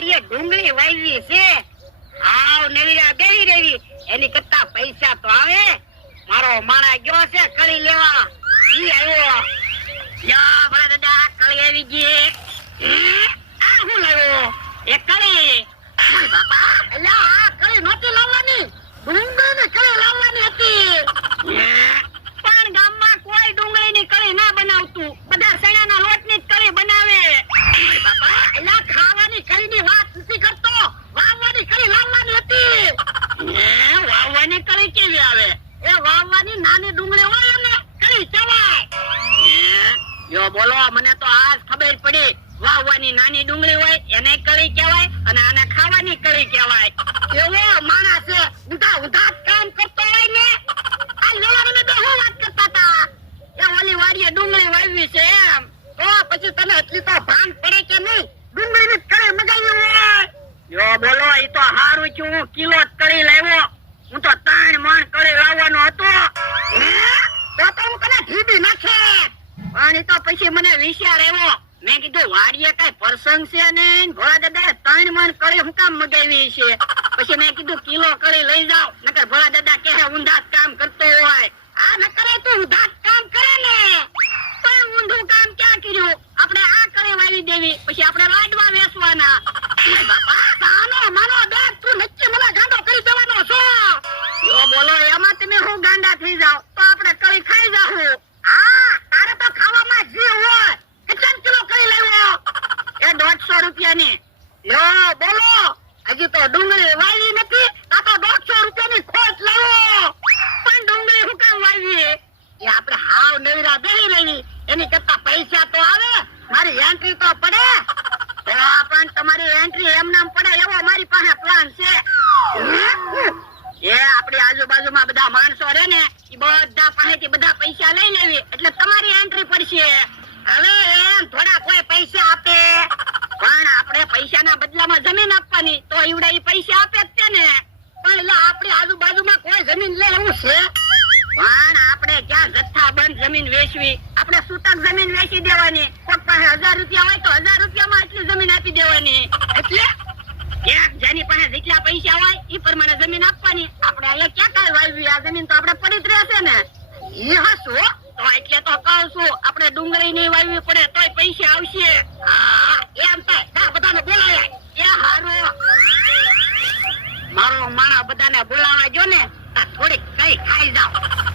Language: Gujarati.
વાડીએ ડુંગળી વાવી છે. આવ નવીરા બેહી રેવી એની કરતા પૈસા તો આવે. મારો માણા ગયો છે કળી લેવા. ઈ આવ્યો. યા ભલા દાદા કળી આવી ગઈ આ હું લાવ્યો? એ કળી. બાપા, અલ્યા, આ કળી નહોતી લાવવાની. ડુંગળીની કળી લાવવાની હતી હે? પણ ગામમાં કોઈ ડુંગળીની કળી ના બનાવતું બધા ચણાના લોટની જ કળી બનાવે ઓય બાપા અલ્યા ખાવાની કળીની વાત નથી કરતો વાવવાની કળી લાવવાની હતી હે કળી કેવી આવે? એ વાવવાની નાની ડુંગળી હોય ને કળી ચવાય યો બોલો, મને તો આજ ખબર પડી. વાવવાની નાની ડુંગળી હોય, એને કળી કહેવાય અને આને ખાવાની કળી કહેવાય. એવો માણસ ઉધા ઊંધા કામ કરતો હોય ને. આ લેવાની તો હું વાત કરતા હતા? એ ઓલી વાડીએ ડુંગળી વાવી છે એમ. તો પછી તને એટલી તો ભાન પડે કે નહીં? ડુંગળીની કળી મગાવી હોય. યો બોલો એ તો હારું કે હું કિલો કળી લાવ્યો. કળી લાવવાનો હતો. તો તો હું તને ઢીબી નાખે. પણ તો પછી મને વિચાર આવ્યો. મેં કીધું વાડીએ કઈ પ્રસંગ છે ને ભોળા દાદા ત્રણ મણ કરી હું કામ મગાવી છે. પછી મેં કીધું કિલો કરી લઈ જાવ નકર ભોળા દાદા કે ઊંધા કામ કરતો હોય. આ ન કરે તો ઊંધા કામ કરે ને. પણ ઊંધું કામ ક્યાં કર્યું? આપણે આ કરે વાવી દેવી પછી આપણે લાડવા વેચવાના. ઓય બાપા સાનો માનો લ્યો બોલો. હજી તો ડુંગળી વાવી નથી. આ તો દોઢસો રૂપિયાની ખોટ લાવ્યો પણ ડુંગળી હું કામ વાવી એ આપણે હાવ નવીરા બેહી રહી. એની કરતા પૈસા તો આવે. મારી એન્ટ્રી તો પડે. પણ તમારી એન્ટ્રી એમ નામ પડે એવો મારી પાસે પ્લાન છે. એ આપણી આજુબાજુમાં બધા માણસો રહે ને, એ બધા પાસેથી બધા પૈસા લઈ લેવી. એટલે તમારી એન્ટ્રી પડશે. હવે એમ થોડા કોઈ પૈસા આપે. પૈસાના બદલામાં જમીન આપવાની, તો એવડા એ પૈસા આપે જ ને. પણ એટલે આપણી આજુબાજુમાં કોઈ જમીન લે એવું છે? પણ આપણે ક્યાં જથ્થાબંધ જમીન વેચવી? આપણે સૂતક જમીન વેચી દેવાની. કોઈ પાસે હજાર રૂપિયા હોય તો હજાર રૂપિયામાં એટલી જમીન આપી દેવાની. એટલે ક્યાંક જેની પાસે જેટલા પૈસા હોય એ પ્રમાણે જમીન આપવાની. આપણે અહીંયા ક્યાં કાંઈ વાવી આ જમીન તો આપણે પડી જ રહેશે ને. એ હશું તો એટલે તો કહું છું, આપણે ડુંગળી નહીં વાવવી પડે, તોય પૈસા આવશે હા એમ થાય જા બધાને બોલાય એ હારું મારો માણા બધાને બોલાવા જો ને થોડીક કઈ ખાઈ જાવ